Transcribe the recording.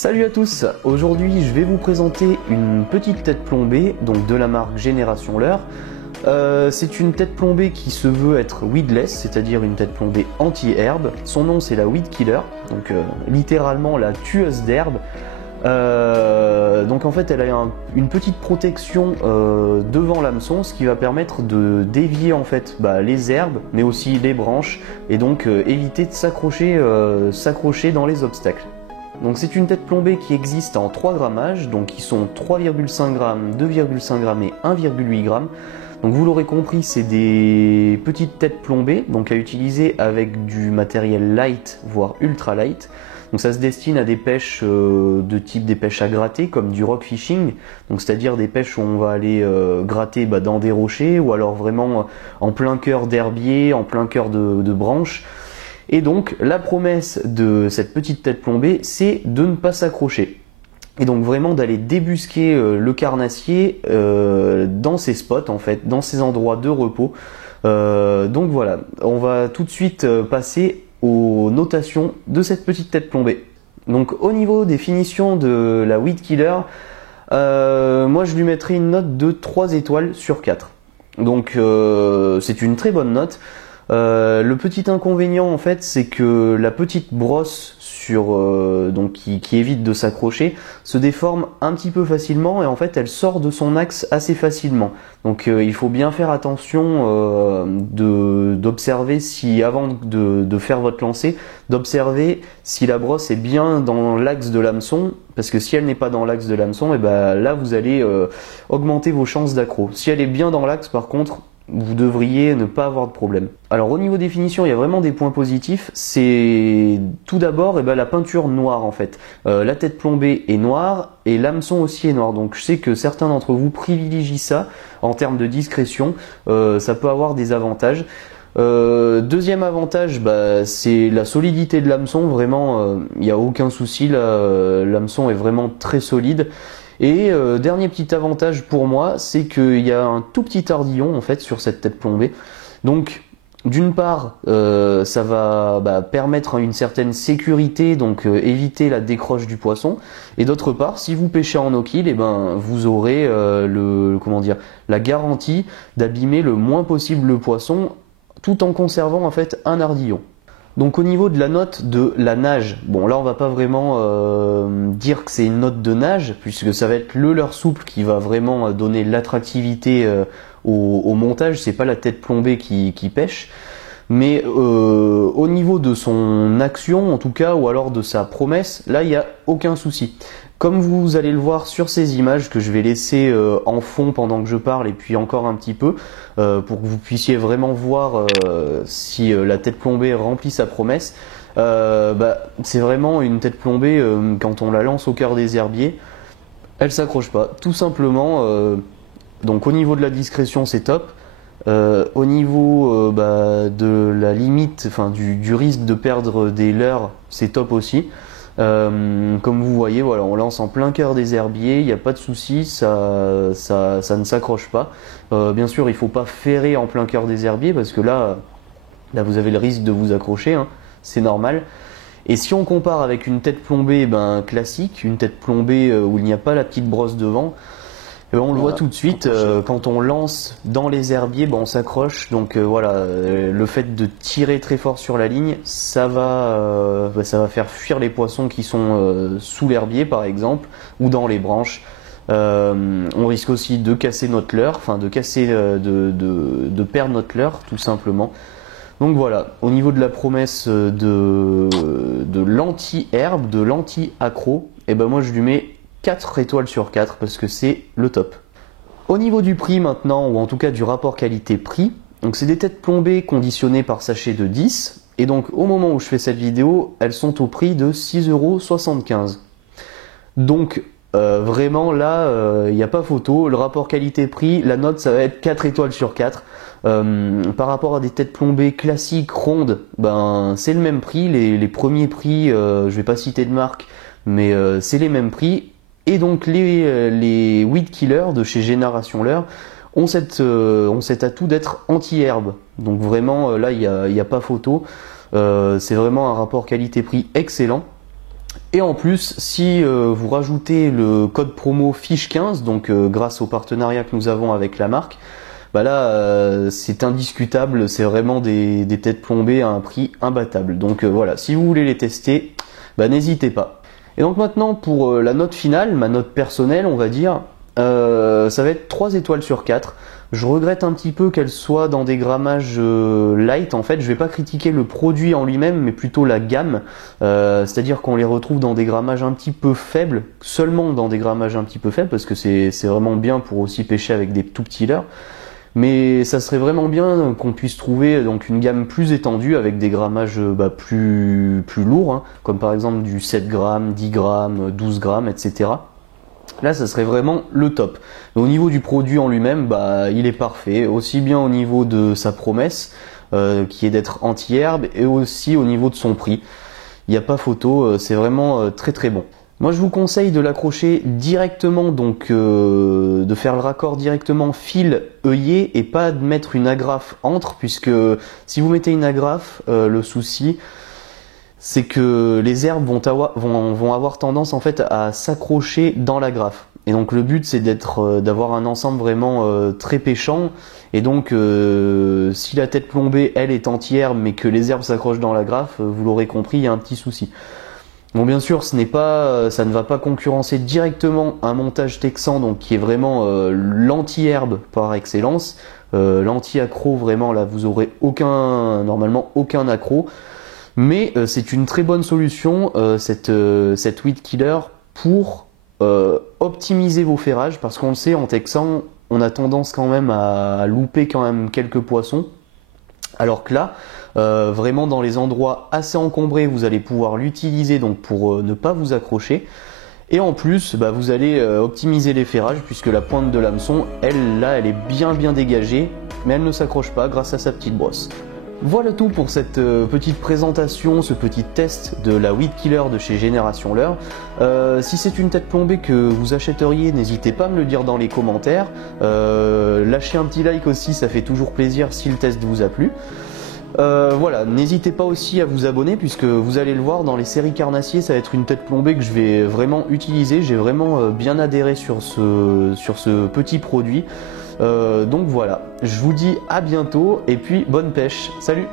Salut à tous, aujourd'hui je vais vous présenter une petite tête plombée, donc de la marque Génération Leurre. C'est une tête plombée qui se veut être weedless, c'est-à-dire une tête plombée anti-herbe. Son nom c'est la Weed Killer, donc littéralement la tueuse d'herbe. Donc en fait elle a une petite protection devant l'hameçon, ce qui va permettre de dévier en fait les herbes, mais aussi les branches, et donc éviter de s'accrocher dans les obstacles. Donc c'est une tête plombée qui existe en 3 grammages, donc qui sont 3,5 g, 2,5 g et 1,8 g. Donc vous l'aurez compris, c'est des petites têtes plombées, donc à utiliser avec du matériel light, voire ultra light. Donc ça se destine à des pêches de type des pêches à gratter, comme du rock fishing, donc c'est-à-dire des pêches où on va aller gratter dans des rochers, ou alors vraiment en plein cœur d'herbier, en plein cœur de branches. Et donc la promesse de cette petite tête plombée, c'est de ne pas s'accrocher. Et donc vraiment d'aller débusquer le carnassier dans ces spots, en fait, dans ces endroits de repos. Donc voilà, on va tout de suite passer aux notations de cette petite tête plombée. Donc au niveau des finitions de la Weed Killer, moi je lui mettrai une note de 3 étoiles sur 4. Donc c'est une très bonne note. Le petit inconvénient en fait, c'est que la petite brosse qui évite de s'accrocher se déforme un petit peu facilement, et en fait elle sort de son axe assez facilement. Donc il faut bien faire attention d'observer si, avant de faire votre lancer, d'observer si la brosse est bien dans l'axe de l'hameçon, parce que si elle n'est pas dans l'axe de l'hameçon, et là vous allez augmenter vos chances d'accro. Si elle est bien dans l'axe, par contre, vous devriez ne pas avoir de problème. Alors au niveau des finitions, il y a vraiment des points positifs. C'est tout d'abord la peinture noire en fait. La tête plombée est noire et l'hameçon aussi est noir. Donc je sais que certains d'entre vous privilégient ça en termes de discrétion. Ça peut avoir des avantages. Deuxième avantage, c'est la solidité de l'hameçon. Vraiment, il n'y a aucun souci. L'hameçon est vraiment très solide. Et dernier petit avantage pour moi, c'est qu'il y a un tout petit ardillon en fait sur cette tête plombée. Donc d'une part, ça va permettre une certaine sécurité, donc éviter la décroche du poisson. Et d'autre part, si vous pêchez en no-kill, vous aurez la garantie d'abîmer le moins possible le poisson, tout en conservant en fait un ardillon. Donc au niveau de la note de la nage, bon là on va pas vraiment dire que c'est une note de nage, puisque ça va être le leurre souple qui va vraiment donner l'attractivité au montage, c'est pas la tête plombée qui pêche. Mais au niveau de son action en tout cas, ou alors de sa promesse, là il n'y a aucun souci. Comme vous allez le voir sur ces images que je vais laisser en fond pendant que je parle, et puis encore un petit peu, pour que vous puissiez vraiment voir si la tête plombée remplit sa promesse. C'est vraiment une tête plombée, quand on la lance au cœur des herbiers, elle s'accroche pas, tout simplement. Donc au niveau de la discrétion c'est top. Au niveau de la limite, du risque de perdre des leurres, c'est top aussi. Comme vous voyez, voilà, on lance en plein cœur des herbiers, il n'y a pas de souci, ça ne s'accroche pas. Bien sûr, il ne faut pas ferrer en plein cœur des herbiers, parce que là vous avez le risque de vous accrocher, hein, c'est normal. Et si on compare avec une tête plombée classique, une tête plombée où il n'y a pas la petite brosse devant, on le voit tout de suite, quand on lance dans les herbiers, on s'accroche. Donc le fait de tirer très fort sur la ligne, ça va faire fuir les poissons qui sont sous l'herbier par exemple, ou dans les branches. On risque aussi de casser notre leurre, de perdre notre leurre tout simplement. Donc voilà, au niveau de la promesse de l'anti-herbe, de l'anti-accro, moi je lui mets 4 étoiles sur 4 parce que c'est le top. Au niveau du prix maintenant, ou en tout cas du rapport qualité-prix, donc c'est des têtes plombées conditionnées par sachet de 10, et donc au moment où je fais cette vidéo, elles sont au prix de 6,75 €. Donc vraiment là, il n'y a pas photo, le rapport qualité-prix, la note ça va être 4 étoiles sur 4. Par rapport à des têtes plombées classiques, rondes, c'est le même prix, les premiers prix, je vais pas citer de marque, mais c'est les mêmes prix. Et donc les Weed Killer de chez Génération Leurre ont cet atout d'être anti-herbe. Donc vraiment là il n'y a pas photo. C'est vraiment un rapport qualité-prix excellent. Et en plus, si vous rajoutez le code promo FICHE15, donc grâce au partenariat que nous avons avec la marque, bah là c'est indiscutable, c'est vraiment des têtes plombées à un prix imbattable. Donc voilà, si vous voulez les tester, bah n'hésitez pas. Et donc maintenant pour la note finale, ma note personnelle on va dire, ça va être 3 étoiles sur 4. Je regrette un petit peu qu'elle soit dans des grammages light. En fait, je vais pas critiquer le produit en lui-même, mais plutôt la gamme. C'est-à-dire qu'on les retrouve dans des grammages un petit peu faibles, seulement dans des grammages un petit peu faibles, parce que c'est vraiment bien pour aussi pêcher avec des tout petits leurres. Mais ça serait vraiment bien qu'on puisse trouver donc une gamme plus étendue avec des grammages plus lourds, hein, comme par exemple du 7 grammes, 10 grammes, 12 grammes, etc. Là, ça serait vraiment le top. Mais au niveau du produit en lui-même, il est parfait, aussi bien au niveau de sa promesse, qui est d'être anti-herbe, et aussi au niveau de son prix. Il n'y a pas photo, c'est vraiment très très bon. Moi, je vous conseille de l'accrocher directement, donc de faire le raccord directement fil œillet et pas de mettre une agrafe entre, puisque si vous mettez une agrafe, le souci c'est que les herbes vont avoir tendance en fait à s'accrocher dans l'agrafe. Et donc le but c'est d'avoir un ensemble vraiment très pêchant. Et donc si la tête plombée elle est entière mais que les herbes s'accrochent dans l'agrafe, vous l'aurez compris, il y a un petit souci. Bon bien sûr ça ne va pas concurrencer directement un montage texan donc qui est vraiment l'anti-herbe par excellence. L'anti-accro vraiment là vous aurez normalement aucun accro. Mais c'est une très bonne solution, cette weed killer, pour optimiser vos ferrages, parce qu'on le sait, en texan, on a tendance quand même à louper quand même quelques poissons, alors que là, vraiment dans les endroits assez encombrés, vous allez pouvoir l'utiliser donc pour ne pas vous accrocher. Et en plus, vous allez optimiser les ferrages, puisque la pointe de l'hameçon, elle est bien dégagée, mais elle ne s'accroche pas grâce à sa petite brosse. Voilà tout pour cette petite présentation, ce petit test de la Weed Killer de chez Génération Leurre. Si c'est une tête plombée que vous achèteriez, n'hésitez pas à me le dire dans les commentaires. Lâchez un petit like aussi, ça fait toujours plaisir si le test vous a plu. Voilà, n'hésitez pas aussi à vous abonner puisque vous allez le voir dans les séries carnassiers, ça va être une tête plombée que je vais vraiment utiliser. J'ai vraiment bien adhéré sur ce petit produit. Donc voilà, je vous dis à bientôt et puis bonne pêche. Salut!